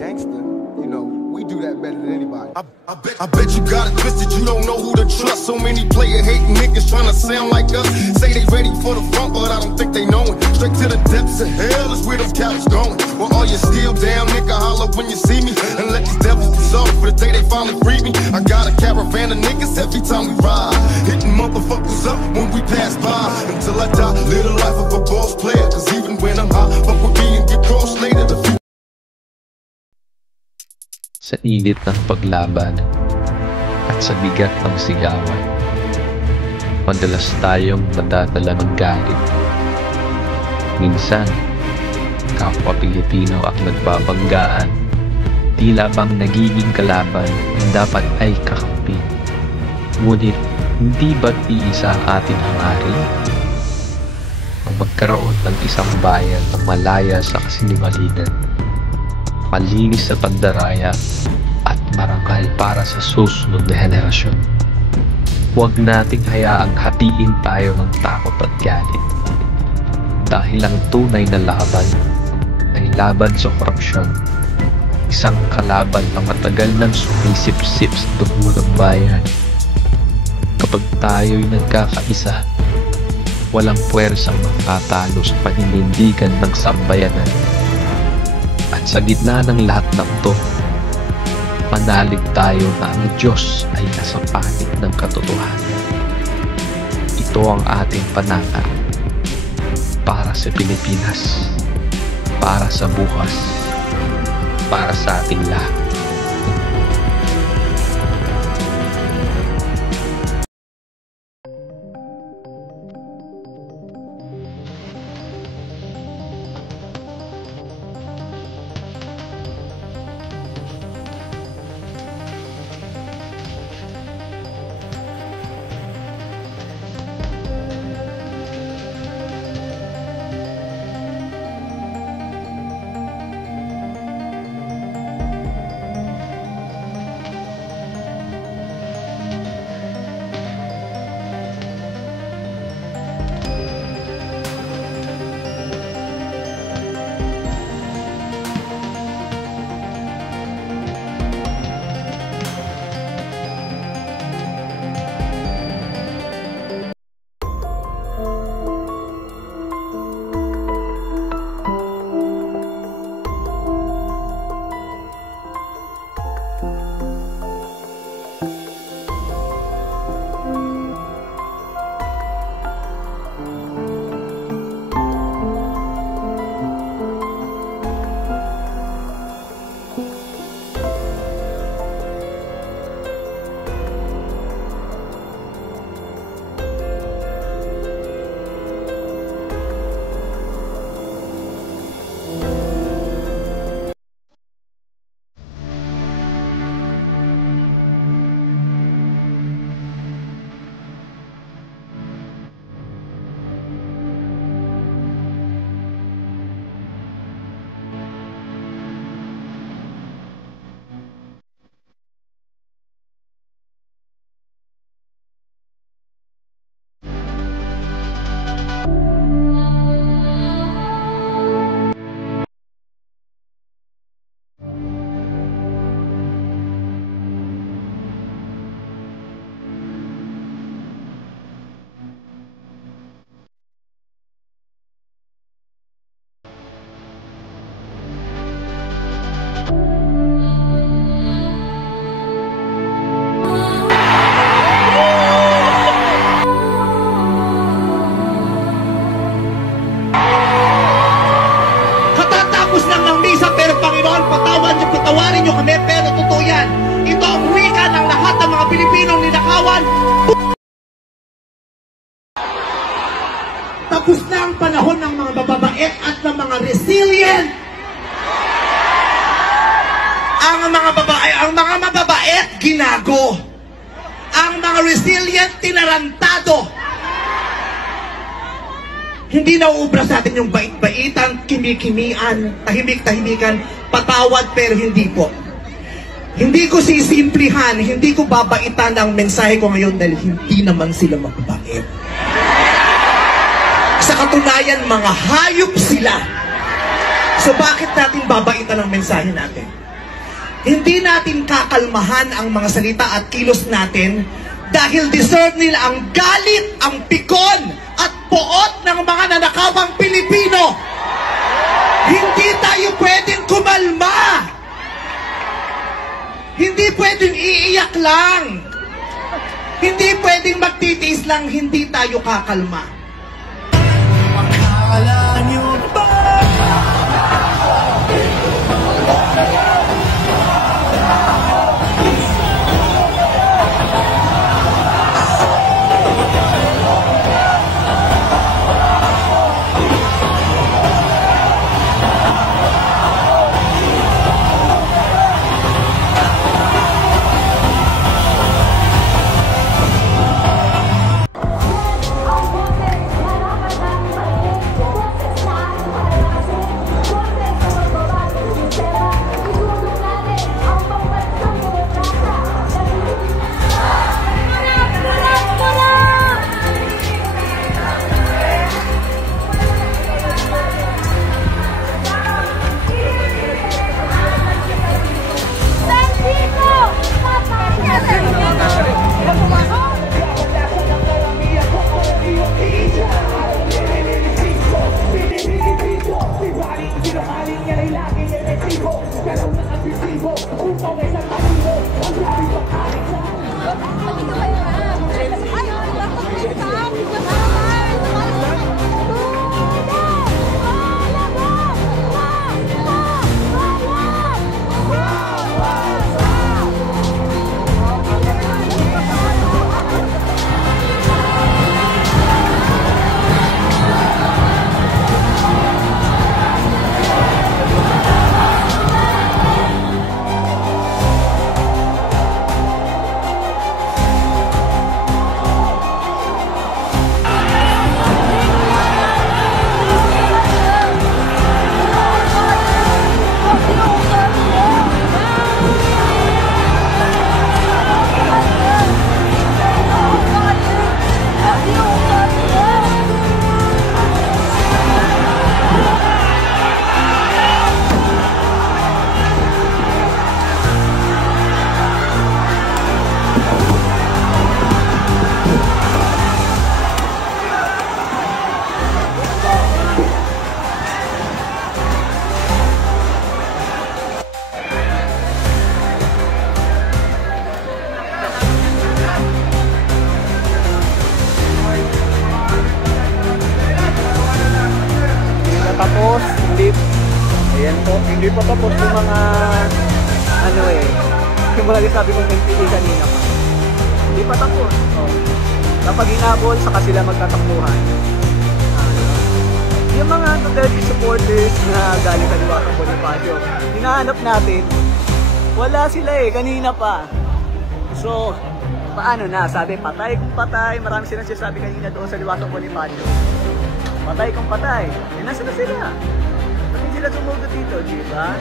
gangster, you know, we do that better than anybody. I bet you got it twisted, you don't know who to trust. So many player hating niggas trying to sound like us. Say they ready for the front, but I don't think they know it. Straight to the depths of hell is where them cowards going. Well, all you still down, nigga, holler when you see me. And let these devils dissolve for the day they finally free me. I got a caravan of niggas every time we ride, hitting motherfuckers up when we pass by. Until I die, live the life of a boss player. Cause even when I'm high, fuck with me and get crossed later. Sa init ng paglaban at sa bigat ng sigawan, madalas tayong nadadala ng galit. Minsan, kapwa Pilipino ang nagbabanggaan, tila bang nagiging kalaban na dapat ay kakampi. Ngunit, hindi ba't iisa ang ating hangarin? Ang magkaroon ng isang bayan na malaya sa kasinungalingan, malinis sa pandaraya at marangal para sa susunod na henerasyon. Huwag nating hayaang hatiin tayo ng takot at galit. Dahil ang tunay na laban ay laban sa korupsyon. Isang kalaban na matagal nang sumisip-sip sa dugo ng bayan. Kapag tayo'y nagkakaisa, walang puwersang makatalo sa paninindigan ng sambayanan. At sa gitna ng lahat ng to, manalig tayo na ang Diyos ay nasa panig ng katotohanan. Ito ang ating panakot para sa Pilipinas, para sa bukas, para sa ating lahat. Patawarin nyo kami, pero totoo yan. Ito ang wika ng lahat ng mga Pilipinong ninakawan. Tapos na ang panahon ng mga bababait at ng mga resilient. Ang mga mababait, ginago. Ang mga resilient, tinarantado. Hindi nauubra sa atin yung bait-baitan, kimi-kimian, tahimik-tahimikan, patawad pero hindi po. Hindi ko sisimplihan, hindi ko babaitan ang mensahe ko ngayon dahil hindi naman sila mababait. Sa katunayan, mga hayop sila. So bakit natin babaitan ang mensahe natin? Hindi natin kakalmahan ang mga salita at kilos natin dahil deserve nila ang galit, ang pikon at poot ng mga nanakawang Pilipino. Hindi tayo pwedeng kumalma. Hindi pwedeng iiyak lang. Hindi pwedeng magtitiis lang, hindi tayo kakalma. Akala nyo ba? Tapos, ayan po, hindi pa tapos yung mga, yung mga sabi kong NPA kanina pa. Hindi pa tapos. Oh. Kapag hinabol, saka sila magtatakbuhan. Yung mga Duterte supporters na galing sa Diwata Bonifacio, hinahanap natin, wala sila kanina pa. So, paano na? Sabi, patay kung patay. Marami silang sinasabi kanina doon sa Diwata Bonifacio. Patay kung patay. Nasa na sila? Ba't hindi sila sumugot dito, di ba?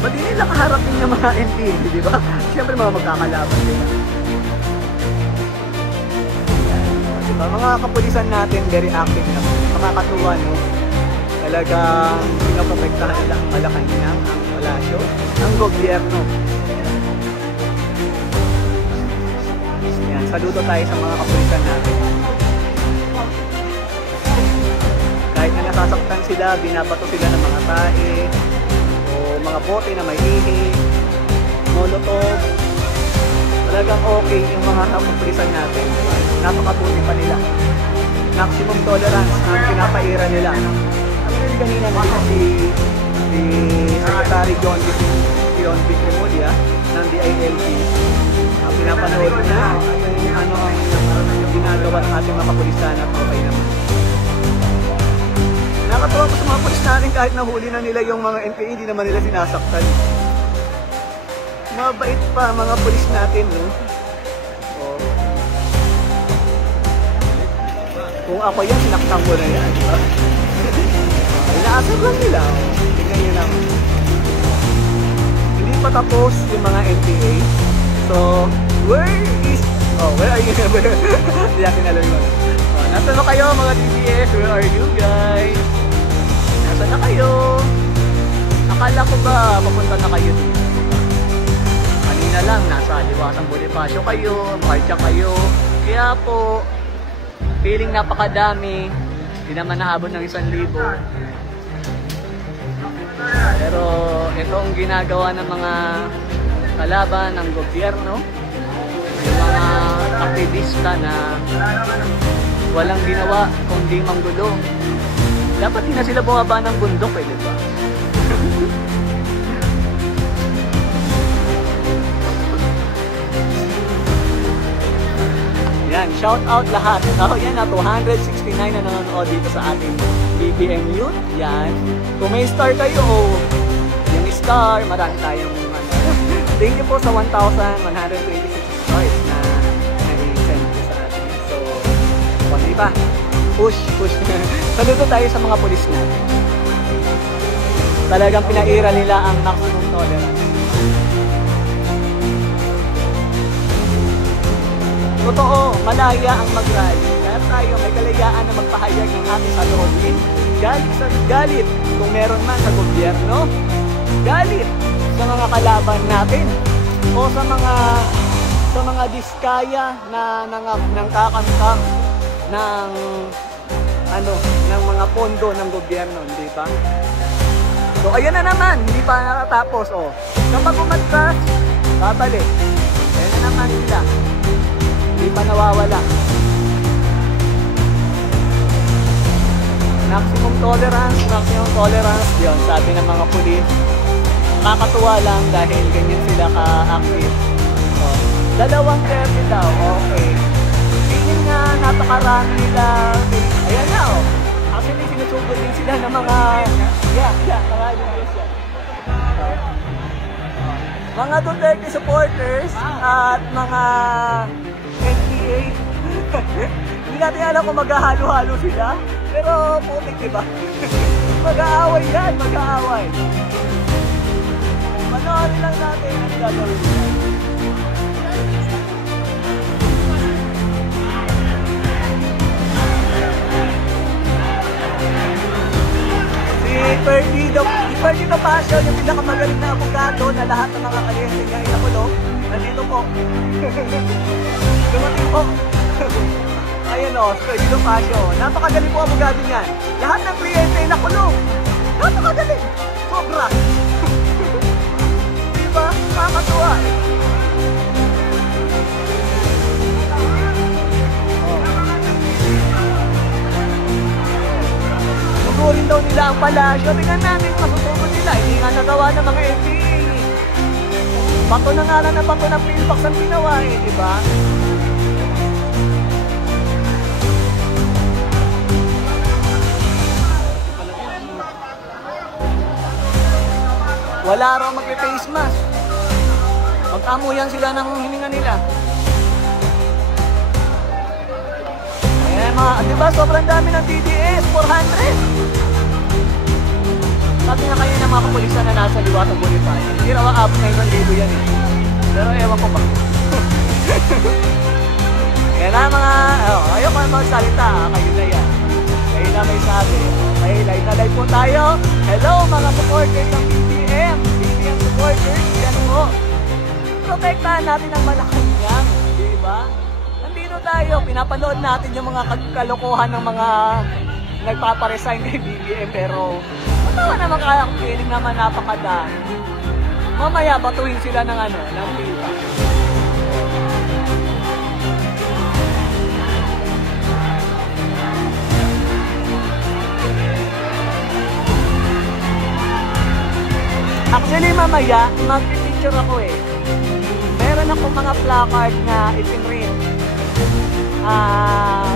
Ba't hindi nila kaharap din ng mga NPA, di ba? Siyempre mga magkakalaban nila. Diba? Mga kapulisan natin, very active na. Makakatuwa, no? Talagang pinaprotektahan nila ang Malacanang, ang palasyo, ang gobyerno. Yan, saludo tayo sa mga kapulisan natin. Kahit na nasasaktan sila, binabato sila ng mga tae o mga bote na may ihi, molotov. Talagang okay yung mga kapulisan natin. Napakabuti pa nila. Maximum tolerance ang pinapaira nila. Ang kanina na si Secretary John Vic Remulla ng DILG. Pinapanood na yung ano ang ginagawa ng ating mga kapulisan at okay naman. Nakakatawa ko sa mga pulis natin kahit nahuli na nila yung mga NPA, hindi naman nila sinasaktan. Mabait pa mga pulis natin, no? Oh. Kung ako yan, sinaktan ko na yan. Inaasar lang nila. Tingnan nyo naman. Hindi pa tapos yung mga NPA. So, where are you? Hindi natin alam yun. Nasaan na kayo mga DPS? Where are you guys? Nasaan na kayo? Akala Akala ko ba papunta na kayo dito? Kanina lang, nasa Liwasang Bonifacio kayo, marcha kayo. Kaya po, feeling napakadami. Hindi naman nahabol ng 1,000. Pero ito ang ginagawa ng mga kalaban ng gobyerno, yung mga aktivista na walang ginawa kundi manggulo. Dapat di na sila bumaba ng bundok eh, di ba? Yan, shout out lahat. Oh, yan na, 269 na nanonood dito sa ating BBM Youth. Yan. Kung may star kayo, oh, yung star, marami tayong thank you po sa 1,126 stars na na-send ko sa atin. So, kung di ba, push. Saludo tayo sa mga pulis natin. Talagang pinaira nila ang maximum tolerance. Totoo, malaya ang mag-rally. Kaya tayo may kalayaan na magpahayag ng ating saloobin. Galit kung meron man sa gobyerno. Galit sa mga kalaban natin. O sa mga diskaya na nangkakamkam ng mga pondo ng gobyerno, di ba? So ayan na naman, hindi pa nakatapos. O, kapag umatras, babalik. Ayan na naman sila. Hindi pa nawawala. Maximum tolerance, yun, sabi ng mga pulis. Nakakatuwa lang dahil ganyan sila ka-active. So, 230 daw, okay. Tingin nga, napakarami nila. Ayan na, oh. Actually, sinusugod din sila ng mga... mga Duterte supporters at mga NPA. Hindi natin alam kung maghahalo-halo sila. Pero putik, diba? Mag-aaway yan, mag-aaway. Panoorin lang natin ang gagawin nila. Si Perdido Pasio, yung pinakamagaling na abogado na lahat ng mga kaliyente niya inakulong, nandito po. Dumating po. Ayan o, si Perdido Pasio. Napakagaling po abogado niyan. Lahat ng kliyente inakulong. Napakagaling. Sobra. Diba? Makakatuwa eh. Tuturin daw nila ang palasyo. Tingnan natin kung masutugon nila. Hindi nga nagawa ng mga NPA. Bato na nga lang na bato ng Pilpax ang ginawa eh, di ba? Wala raw mag-face mask. Magkamuyan sila ng hininga nila. Diba, sobrang dami ng DDS, 400. Sabi nga kayo ng mga kapulisan na nasa Liwasang Bonifacio. Hindi raw aabot na 1,000 yan eh. Pero ewan ko pa. Kaya na mga, ayaw ko na magsalita, kayo na yan. Kayo na may sabi. Okay, live na live po tayo. Hello mga supporters ng BBM. BBM supporters, yan po. Protektahan natin ang Malacanang, di ba? Tayo, pinapanood natin yung mga kalokohan ng mga nagpaparesign kay BBM, pero matawa naman kaya kung feeling naman napakadami. Mamaya batuhin sila ng ng pipa. Actually mamaya, mag-picture ako eh. Meron akong mga placard na ipinrint.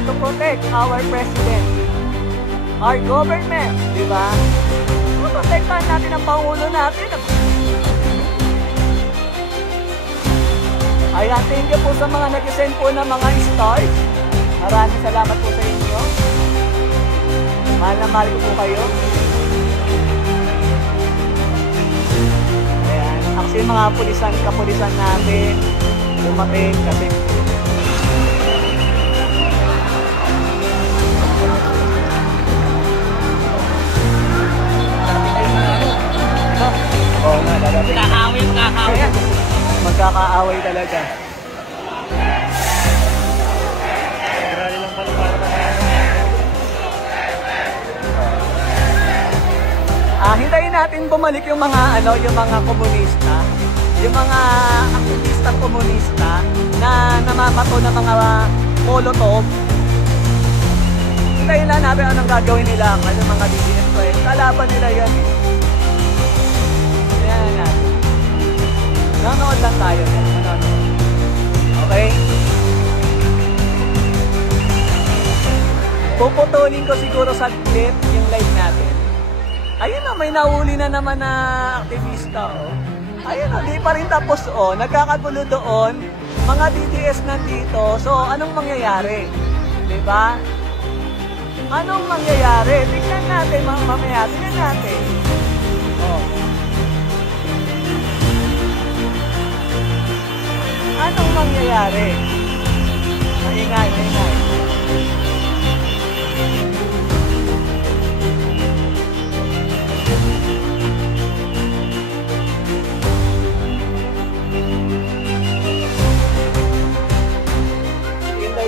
To protect our president, our government, di ba? Protektahan natin ang Pangulo natin. Ayan, thank you po sa mga nag-send po ng mga stars. Maraming salamat po sa inyo. Mahal na mahal ko po kayo. Ayan, actually mga kapulisan natin dumating kasi Nagkakaaway talaga. Hintayin natin bumalik yung mga yung mga komunista, yung mga aktivistang komunista na namamato ng mga molotov. Hintayin lang natin anong gagawin nila kasi mga DDS ko kalaban nila yan. Ayan natin. Nanonood lang tayo. Nanonood. Okay? Puputulin ko siguro sa clip yung live natin. Ayun na, may nahuli na naman na aktivista, oh. Ayun na, di pa rin tapos, oh. Nagkakagulo doon, mga DDS nandito. So, anong mangyayari? Diba? Anong mangyayari? Tingnan natin, mga mamaya. Tingnan natin. Oh. Anong mangyayari? Maingay, maingay.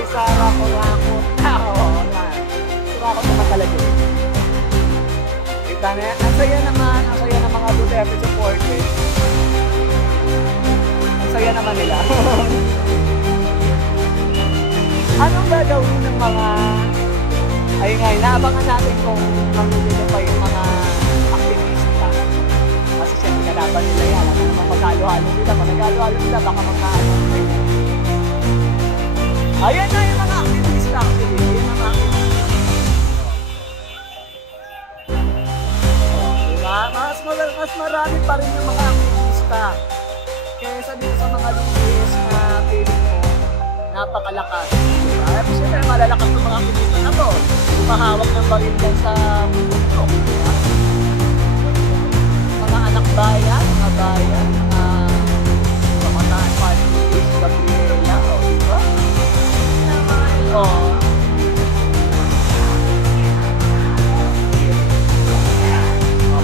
Sara ko rakot. Oo nga. Rakot naman talaga. Kita na yan. Ang saya naman ng mga Duterte supporters. Ang saya naman nila. Anong gagawin ng mga... Ayun nga, inaabangan natin kung mangugulo pa yung mga aktivista. Kasi siyempre kalaban nila yan. Ano naman magkalo-halo nila. Pag nagkalo-halo nila, baka magkalo nila. Ayan na yung mga aktivista actually. Ayan ang mga aktivista. Diba? Mas marami pa rin yung mga aktivista. Kesa dito sa mga DDS na feeling mo napakalakas. Diba? Pero siyempre malalakas ng mga aktivista na to. Umahawak ng baril yan sa mundo. Diba? Mga anak bayan, mga pamataan parties, Gabriela, diba? Oh.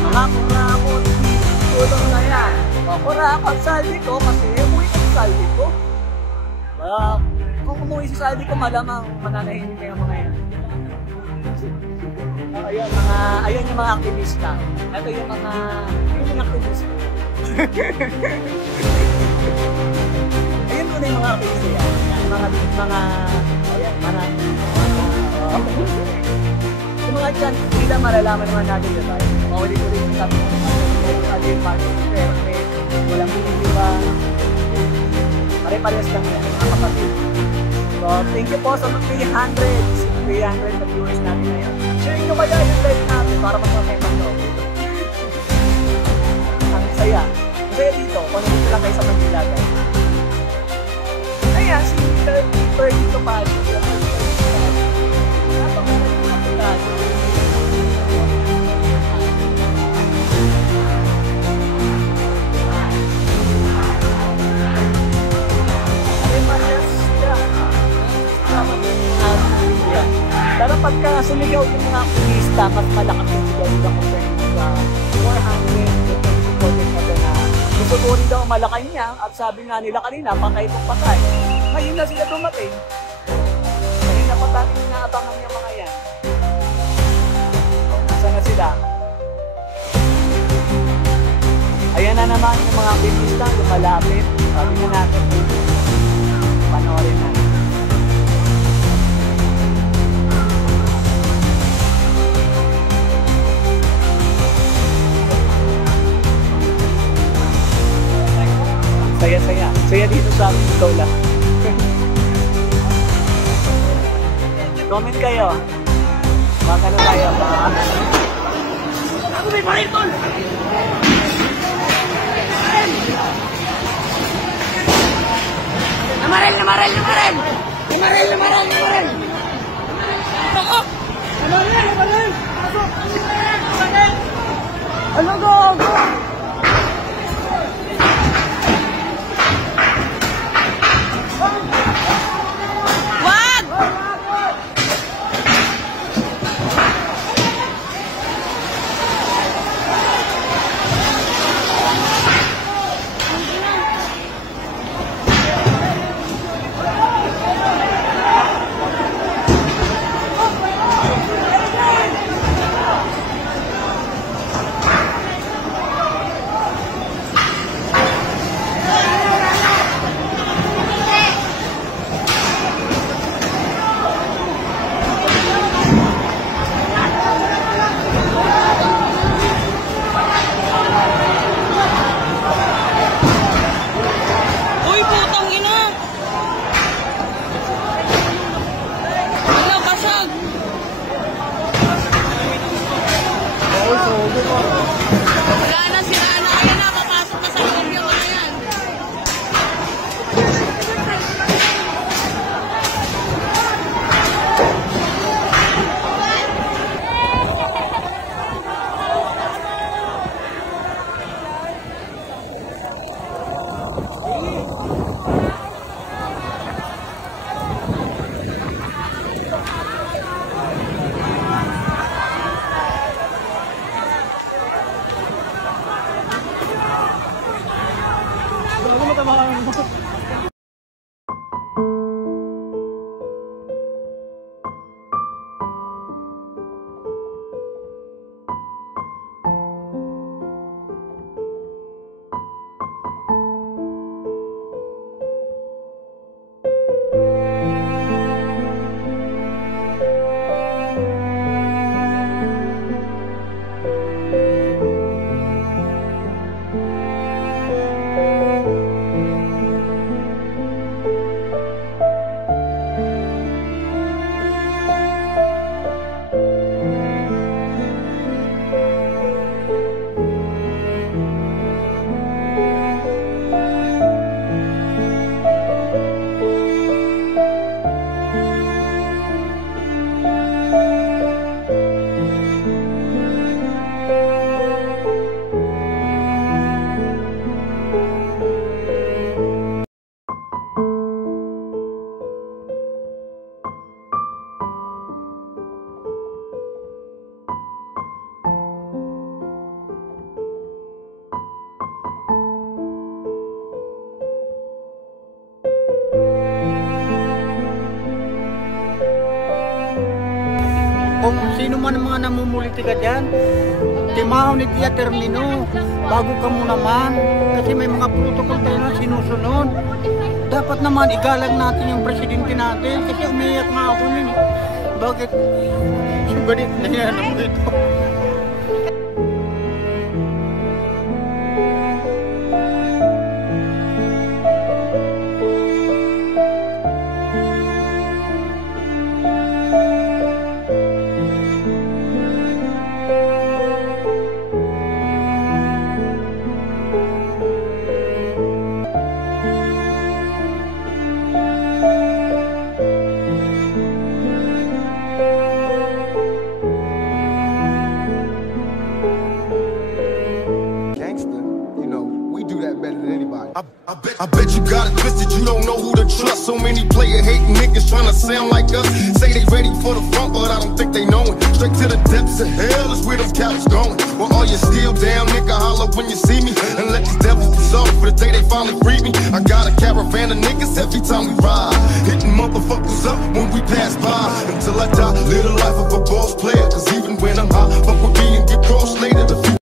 Mga kurakot, tulong na yan. Kurakot, saldi ko kasi umuwi ko sa saldi ko. Kung umuwi sa saldi ko, malamang mananahin kayo mga yan. Ayan yung mga aktivista. Ito yung mga aktivista. Ayun muna yung mga aktivista yan. Yung mga dyan, hindi lang malalaman naman natin yun tayo. Maulit-ulit yung sabi ko natin yung party walang hindi-diba. Pare-parehas lang yan, mga kapatid. So, thank you po sa 300 na viewers natin ngayon. Share nyo kaya yung live natin para magpapayang loob. Ang saya. Masaya dito, kung nandito lang kayo sa Manila guys. Ayan, si Peter dito pa. Napakalang mga pagkaso. Pero pagka sumigaw yung mga aktivista, mas malakas yung sigaw nila compared sa 400 yung supported na doon na gusto daw malakay niya at sabi nga nila kanina, patay kung patay. Ngayon na sila dumating. Ngayon na patating inaabangan yung mga yan. Nasa na sila? Ayan na naman yung mga aktivista, lumalapit. Sabi na natin. Panoorin natin. Saya-saya. Saya dito sa amin ikaw lang. Comment kayo. Magkano tayo? Ako may paril, tol! Namarel! Namarel! Namarel! Namarel! Namarel! Namarel! Ako! Namarel! Namarel! Namarel! Ano go? naman ang mga namumulitika dyan. Timaw ni Tia Termino, bago ka mo naman. Kasi may mga protocol tayo na sinusunod. Dapat naman igalang natin yung presidente natin. Kasi umiyak nga ako nun. Bakit? Subalit na yan ang ito. Gangster, you know, we do that better than anybody. I bet you got it twisted, you don't know who to trust. So many player hating niggas trying to sound like us. Say they ready for the front, but I don't think they know it. Straight to the depths of hell is where them cowards going. Well, all you still down, nigga, holler when you see me. And let these devils be sorry for the day they finally free me. I got a caravan of niggas every time we ride, hitting motherfuckers up when we pass by. Until I die, live the life of a boss player. Cause even when I'm high, fuck with me and get crossed later. The